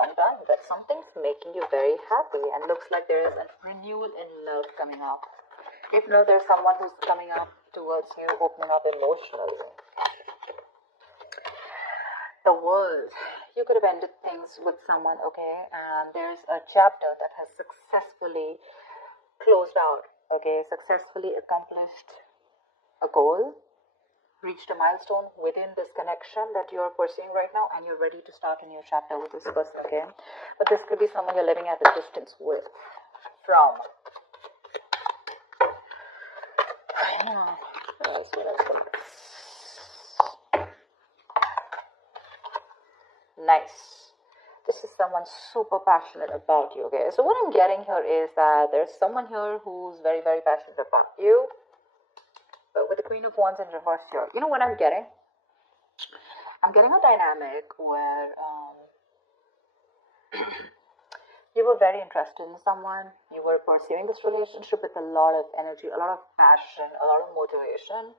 long time, that something's making you very happy, and looks like there is a renewal in love coming up. If not, there's someone who's coming up towards you, opening up emotionally. The World. You could have ended things with someone, okay, and there's a chapter that has successfully closed out, okay, successfully accomplished a goal, reached a milestone within this connection that you're pursuing right now, and you're ready to start a new chapter with this person, okay? But this could be someone you're living at a distance with, from. Nice. This is someone super passionate about you, okay? So what I'm getting here is that there's someone here who's very, very passionate about you. But with the Queen of Wands in reverse here, you know what I'm getting? I'm getting a dynamic where you were very interested in someone. You were pursuing this relationship with a lot of energy, a lot of passion, a lot of motivation.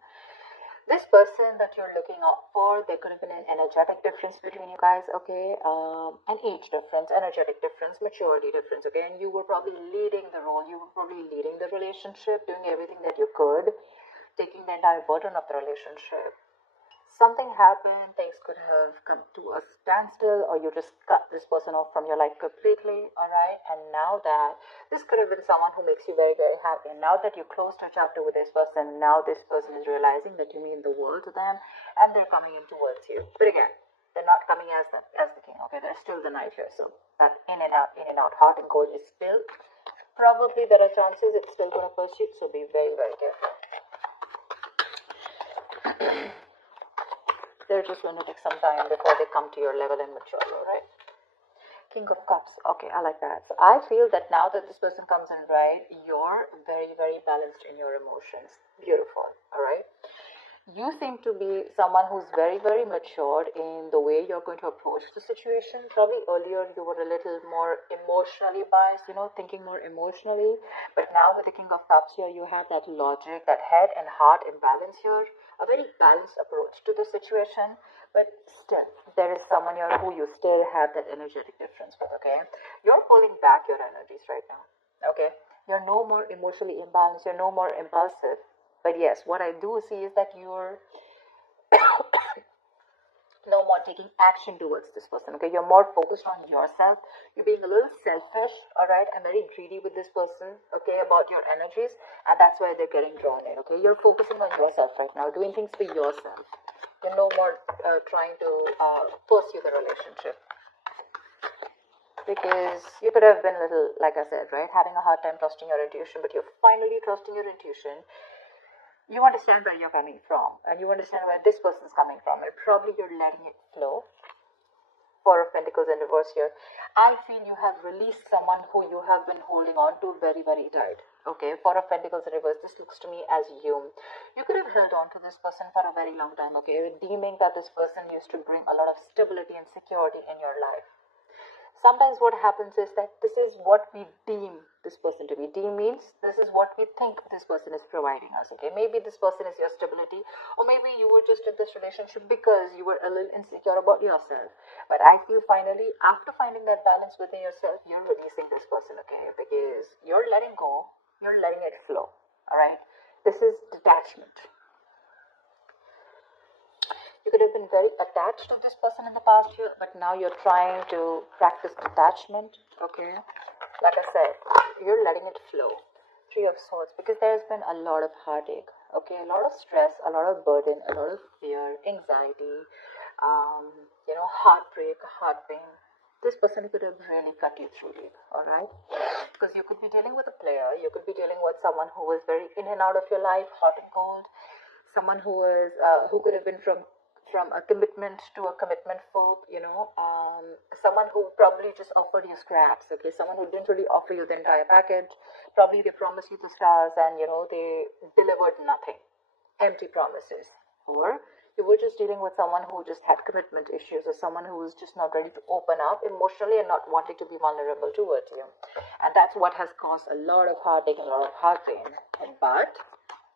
This person that you're looking out for, there could have been an energetic difference between you guys, okay? An age difference, energetic difference, maturity difference, okay? And you were probably leading the role. You were probably leading the relationship, doing everything that you could, taking the entire burden of the relationship. Something happened, things could have come to a standstill, or you just cut this person off from your life completely, alright? And now that, this could have been someone who makes you very, very happy. And now that you closed a chapter with this person, now this person is realizing that you mean the world to them, and they're coming in towards you. But again, they're not coming as the king, okay? They're still the knight here, so that in and out, heart and gold is still, probably there are chances it's still going to pursue, so be very, very careful. They're just going to take some time before they come to your level and mature, right? King of Cups. Okay, I like that. So I feel that now that this person comes in, right, you're very, very balanced in your emotions. Beautiful, all right? You seem to be someone who's very, very matured in the way you're going to approach the situation. Probably earlier you were a little more emotionally biased, you know, thinking more emotionally. But now with the King of Cups here, you have that logic, that head and heart imbalance here. A very balanced approach to the situation. But still, there is someone here who you still have that energetic difference with, okay? You're pulling back your energies right now, okay? You're no more emotionally imbalanced. You're no more impulsive. But yes, what I do see is that you're no more taking action towards this person, okay? You're more focused on yourself. You're being a little selfish, all right? And very greedy with this person, okay, about your energies. And that's why they're getting drawn in, okay? You're focusing on yourself right now, doing things for yourself. You're no more trying to pursue the relationship. Because you could have been a little, like I said, right? Having a hard time trusting your intuition, but you're finally trusting your intuition. You understand where you're coming from, and you understand where this person's coming from, and probably you're letting it flow. Four of Pentacles in reverse here. I feel you have released someone who you have been holding on to very, very tight. Okay, Four of Pentacles in reverse. This looks to me as you could have held on to this person for a very long time, okay, deeming that this person used to bring a lot of stability and security in your life. Sometimes what happens is that this is what we deem this person to be. Deem means this is what we think this person is providing us, okay? Maybe this person is your stability, or maybe you were just in this relationship because you were a little insecure about yourself. But I feel finally, after finding that balance within yourself, you're releasing this person, okay? Because you're letting go, you're letting it flow, all right? This is detachment. You could have been very attached to this person in the past year, but now you're trying to practice detachment, okay? Like I said, you're letting it flow. Three of Swords, because there's been a lot of heartache, okay? A lot of stress, a lot of burden, a lot of fear, anxiety, heartbreak, heart pain. This person could have really cut you through deep, all right? Because you could be dealing with a player, you could be dealing with someone who is very in and out of your life, hot and cold, someone who could have been from a commitment to a commitment phobe, someone who probably just offered you scraps, okay, someone who didn't really offer you the entire package. Probably they promised you the stars and, they delivered nothing, empty promises. Or you were just dealing with someone who just had commitment issues, or someone who was just not ready to open up emotionally and not wanting to be vulnerable towards you. And that's what has caused a lot of heartache and a lot of heart pain. But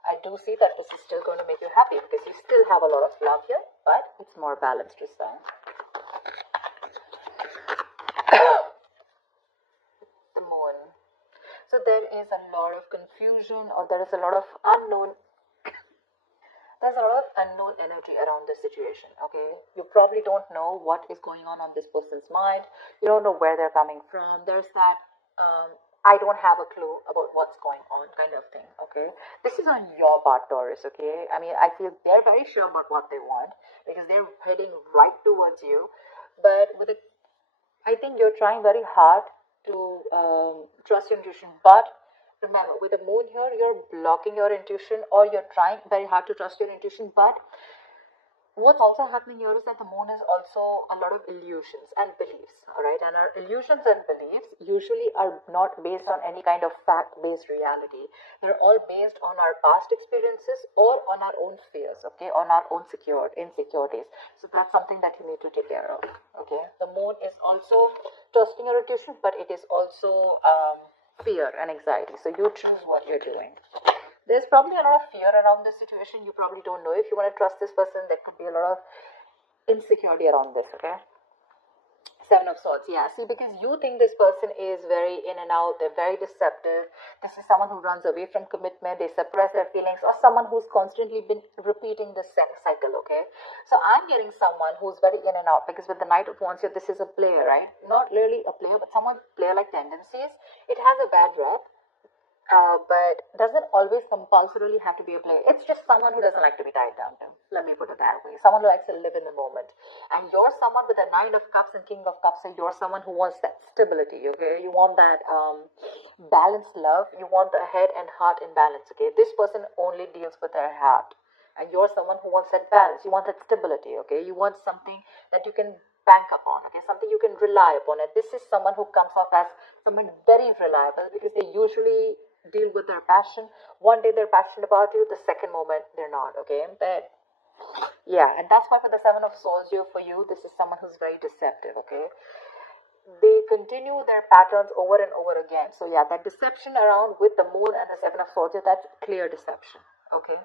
I do see that this is still going to make you happy, because you still have a lot of love here, but it's more balanced this time. there is a lot of confusion, or there is a lot of unknown. There's a lot of unknown energy around this situation, okay? You probably don't know what is going on this person's mind. You don't know where they're coming from. There's that, I don't have a clue about what's going on kind of thing, okay? This is on your part, Taurus, okay? I mean, I feel they're very sure about what they want because they're heading right towards you. But I think you're trying very hard to trust your intuition, but remember, with the moon here, you're blocking your intuition, or you're trying very hard to trust your intuition. But what's also happening here is that the moon is also a lot of illusions and beliefs, all right? And our illusions and beliefs usually are not based on any kind of fact-based reality. They're all based on our past experiences or on our own fears, okay? On our own insecurities. So that's something that you need to take care of, okay? The moon is also trusting your intuition, but it is also fear and anxiety. So you choose what you're doing. There's probably a lot of fear around this situation. You probably don't know if you want to trust this person. There could be a lot of insecurity around this, okay? Seven of Swords, yeah. See, because you think this person is very in and out, they're very deceptive. This is someone who runs away from commitment, they suppress their feelings, or someone who's constantly been repeating this cycle, okay? So I'm getting someone who's very in and out, because with the Knight of Wands here, this is a player, right? Not really a player, but someone player-like tendencies. It has a bad rep. But doesn't always compulsorily have to be a player. It's just someone who doesn't like to be tied down to. Let me put it that way. Someone who likes to live in the moment. And you're someone with a Nine of Cups and King of Cups. So you're someone who wants that stability, okay? You want that balanced love. You want the head and heart in balance, okay? This person only deals with their heart. And you're someone who wants that balance. You want that stability, okay? You want something that you can bank upon, okay? Something you can rely upon. And this is someone who comes off as someone very reliable, because they usually deal with their passion. One day they're passionate about you, the second moment they're not, okay? But yeah, and that's why for the Seven of Swords here, for you, this is someone who's very deceptive, okay? They continue their patterns over and over again. So yeah, that deception around with the moon and the Seven of Swords here, that's clear deception, okay?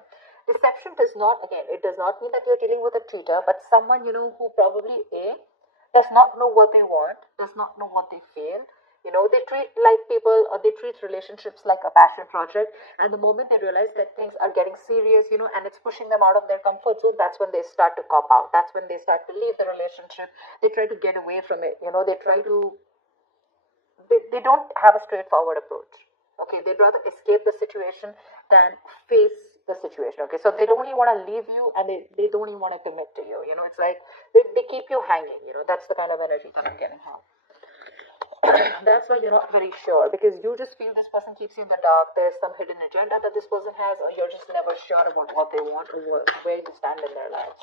Deception does not, again, it does not mean that you're dealing with a cheater, but someone, you know, who probably does not know what they want, does not know what they feel. You know, they treat like people, or they treat relationships like a passion project. And the moment they realize that things are getting serious, you know, and it's pushing them out of their comfort zone, that's when they start to cop out. That's when they start to leave the relationship. They try to get away from it. You know, they don't have a straightforward approach. Okay, they'd rather escape the situation than face the situation. Okay, so they don't even want to leave you, and they don't even want to commit to you. You know, it's like they keep you hanging. You know, that's the kind of energy that I'm getting from. That's why you're not very sure, because you just feel this person keeps you in the dark. There's some hidden agenda that this person has, or you're just never sure about what they want, or where you stand in their lives.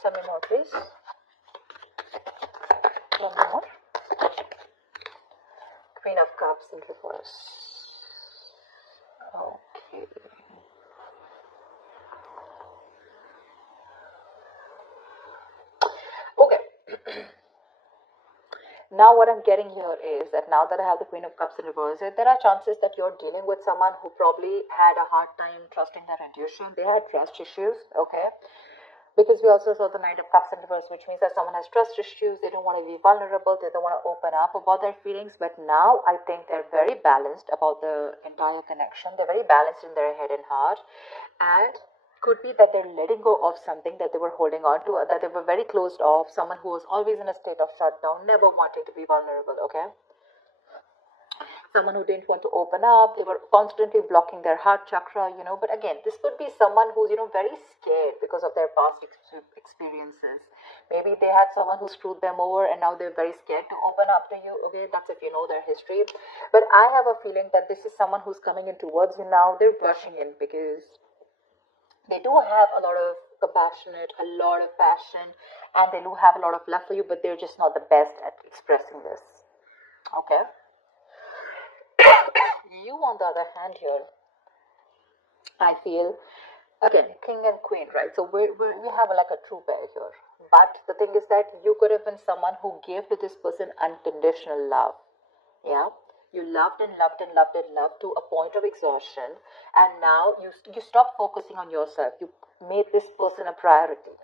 Tell me more, please. One more. Queen of Cups in reverse. Okay. Okay. Now what I'm getting here is that now that I have the Queen of Cups in reverse, there are chances that you're dealing with someone who probably had a hard time trusting their intuition. They had trust issues, okay? Because we also saw the Knight of Cups in reverse, which means that someone has trust issues. They don't want to be vulnerable. They don't want to open up about their feelings. But now I think they're very balanced about the entire connection. They're very balanced in their head and heart. And could be that they're letting go of something that they were holding on to, that they were very closed off. Someone who was always in a state of shutdown, never wanting to be vulnerable, okay? Someone who didn't want to open up. They were constantly blocking their heart chakra, you know. But again, this could be someone who's, you know, very scared because of their past experiences. Maybe they had someone who screwed them over, and now they're very scared to open up to you. Okay, that's if you know their history. But I have a feeling that this is someone who's coming in towards you now. They're rushing in because they do have a lot of compassionate, a lot of passion, and they do have a lot of love for you, but they're just not the best at expressing this. Okay? You, on the other hand here, I feel, again, King and Queen, right? So we have like a true pair here. But the thing is that you could have been someone who gave to this person unconditional love. Yeah? You loved and loved and loved and loved to a point of exhaustion, and now you stop focusing on yourself. You made this person a priority.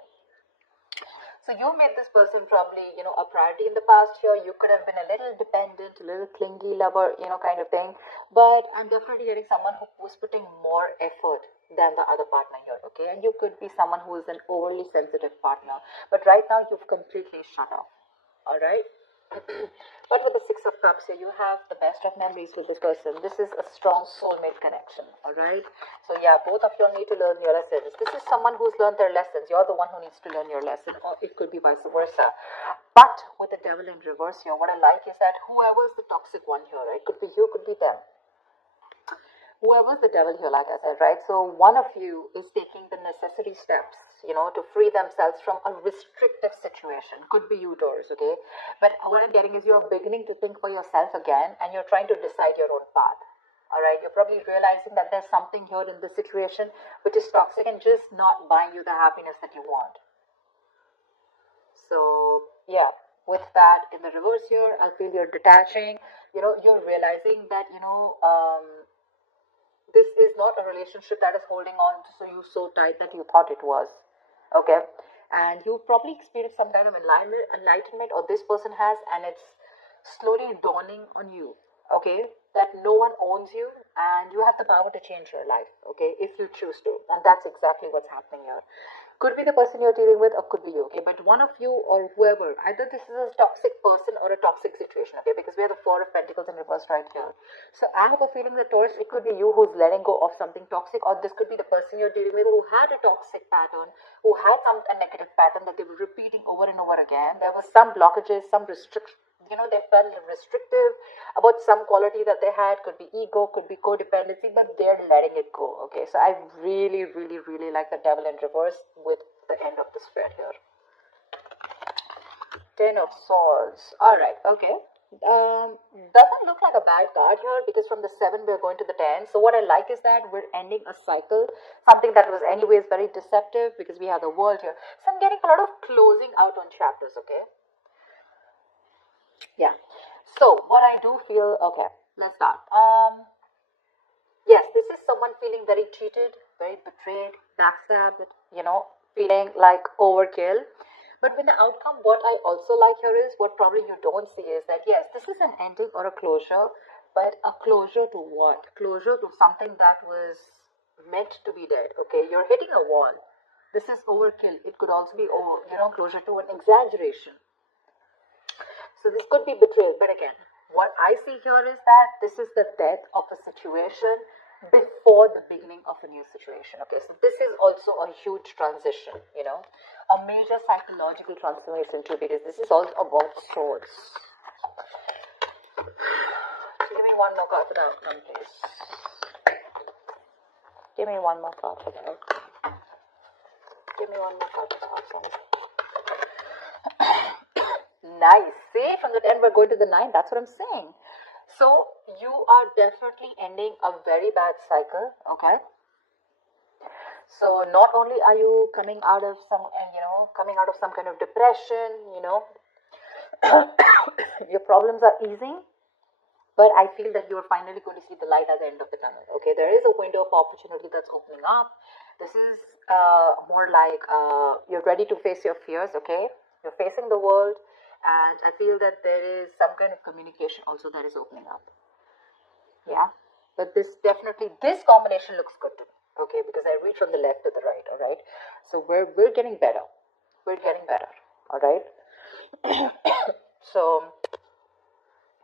So you made this person probably, a priority in the past year. You could have been a little dependent, a little clingy lover, kind of thing. But I'm definitely getting someone who was putting more effort than the other partner here, okay? And you could be someone who is an overly sensitive partner. But right now you've completely shut off, all right? But with the Six of Cups here, you have the best of memories with this person. This is a strong soulmate connection, all right? So yeah, both of you need to learn your lessons. This is someone who's learned their lessons. You're the one who needs to learn your lesson, or it could be vice versa. But with the Devil in reverse here, what I like is that whoever's the toxic one here, right? Could be you, could be them. Whoever's the devil here, like I said, right? So one of you is taking the necessary steps, to free themselves from a restrictive situation. Could be you, Taurus, okay? But what I'm getting is you're beginning to think for yourself again, and you're trying to decide your own path. All right, you're probably realizing that there's something here in this situation which is toxic and just not buying you the happiness that you want. So yeah, with that in the reverse here, I feel you're detaching. You're realizing that this is not a relationship that is holding on to you so tight that you thought it was, okay? And you've probably experienced some kind of enlightenment, or this person has, and it's slowly dawning on you, okay, that no one owns you and you have the power to change your life, okay, if you choose to. And that's exactly what's happening here. Could be the person you're dealing with, or could be you, okay? But one of you or whoever, either this is a toxic person or a toxic situation, okay? Because we have the Four of Pentacles in reverse right here. So I have a feeling that, Taurus, it could be you who's letting go of something toxic, or this could be the person you're dealing with who had a toxic pattern, who had a negative pattern that they were repeating over and over again. There were some blockages, some restrictions. They felt restrictive about some quality that they had. Could be ego, could be codependency, but they're letting it go, okay? So I really, really, really like the Devil in reverse with the end of the spread here. Ten of Swords. All right, okay. Doesn't look like a bad card here, because from the 7 we're going to the 10. So what I like is that we're ending a cycle, something that was anyways very deceptive, because we have the World here. So I'm getting a lot of closing out on chapters, okay? Yeah. So what I do feel, okay, let's start. Yes, this is someone feeling very cheated, very betrayed, backstabbed, feeling like overkill. But with the outcome, what I also like here is, what probably you don't see is that, yes, this is an ending or a closure, but a closure to what? Closure to something that was meant to be dead, okay? You're hitting a wall. This is overkill. It could also be, closure to an exaggeration. So this could be betrayal, but again, what I see here is that this is the death of a situation before the beginning of a new situation. Okay, so this is also a huge transition, a major psychological transformation too, because this is also about swords. So give me one more card for the outcome, please. Give me one more card for the outcome. Give me one more card for the outcome. Nice. See, from the 10 we're going to the 9. That's what I'm saying. So you are definitely ending a very bad cycle, okay? So not only are you coming out of some kind of depression, your problems are easing, but I feel that you're finally going to see the light at the end of the tunnel, okay? There is a window of opportunity that's opening up. This is more like you're ready to face your fears, okay? You're facing the world. And I feel that there is some kind of communication also that is opening up. Yeah. But this combination looks good to me. Okay, because I read from the left to the right, all right? So we're getting better. We're getting better. All right? So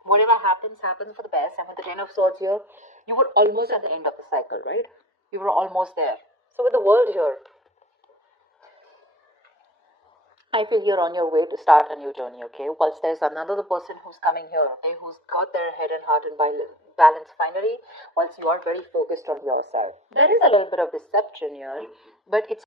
whatever happens for the best. And with the 10 of Swords here, you were almost at the end of the cycle, right? You were almost there. So with the World here, I feel you're on your way to start a new journey, okay? Whilst there's another person who's coming here, okay, who's got their head and heart in balance finally, whilst you are very focused on yourself. There is a little bit of deception here, but it's